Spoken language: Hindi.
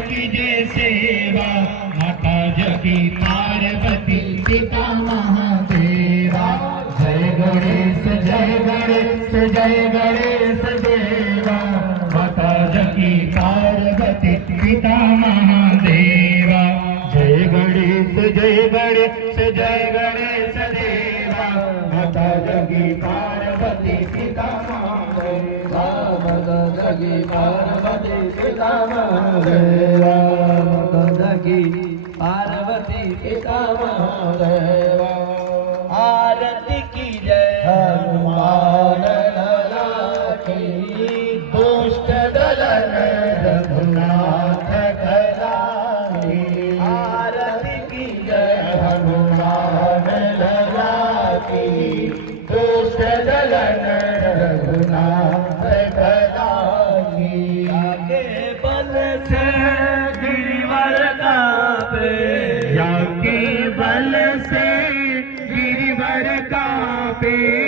कीजिए सेवा, माता जगी पार्वती पिता महादेवा। जय गणेश जय गणेश जय गणेश देवा, माता जगी पार्वती पिता महादेवा। जय गणेश जय गणेश जय गणेश देवा, माता जगी पार्वती पिता महादेवा। माता जगी पार्वती पिता महादेवा, माता जगी पार्वती पिता महादेवा। आरती की जय हनुमान लाला की, दुष्ट दलन रघुनाथ कराई। आरती की जय हनुमान लाला की, दुष्ट दलन रघुनाथ कराई। के बल से गिरिवर कांपे, या के बल से गिरिवर कांपे।